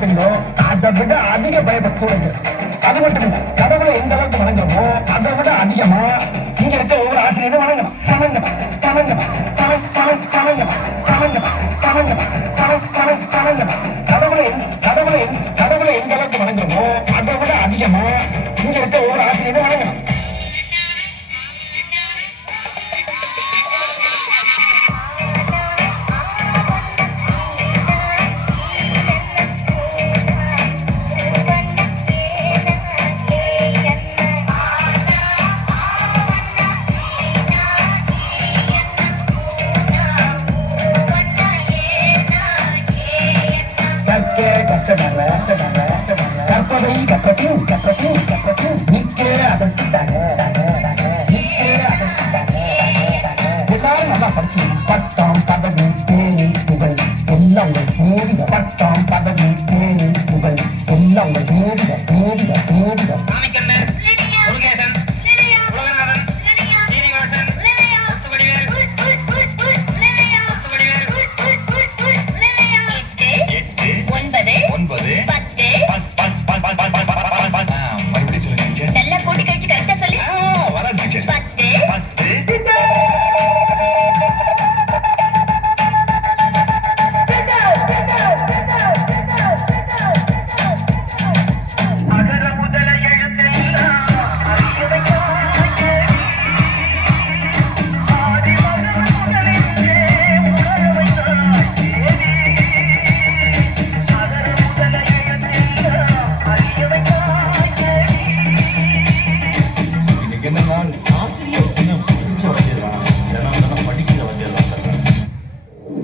பயப்படுறீங்களோ அதை விட அதிக பயப்பட. அது மட்டும் இல்ல, கடவுளை எந்த அளவுக்கு வணங்குறோமோ அதை விட அதிகமா இங்க இருக்க ஒவ்வொரு ஆசிரியரும் வணங்கணும். கடவுளை எந்த அளவுக்கு வணங்குறோமோ அதை விட அதிகமா இங்க இருக்க ஒவ்வொரு ஆசிரியரும் வணங்கணும். கற்பதை கற்றபின் நிற்க அதற்காக எல்லாரும் நல்லா படிச்சு பட்டம் பதவி பேரு புகழ் எல்லாம் உங்கள் தேடிக. பட்டம் பதவி பேரு புகழ் எல்லாம் உங்கள் தேடிக.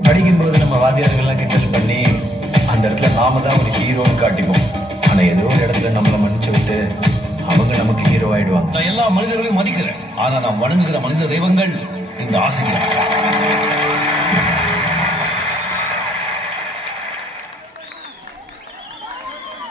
படிக்கும்போது நம்ம வாத்தியார்கள்லாம் கிண்டல் பண்ணி அந்த இடத்துல நாம தான் ஒரு ஹீரோன்னு காட்டிப்போம். ஆனா ஏதோ ஒரு இடத்துல நம்மளை மன்னிச்சு விட்டு அவங்க நமக்கு ஹீரோ ஆயிடுவாங்க. நான் எல்லா மனிதர்களையும் மதிக்கிறேன். ஆனா நான் வணங்குகிற மனித தெய்வங்கள் இந்த ஆசிரியர்.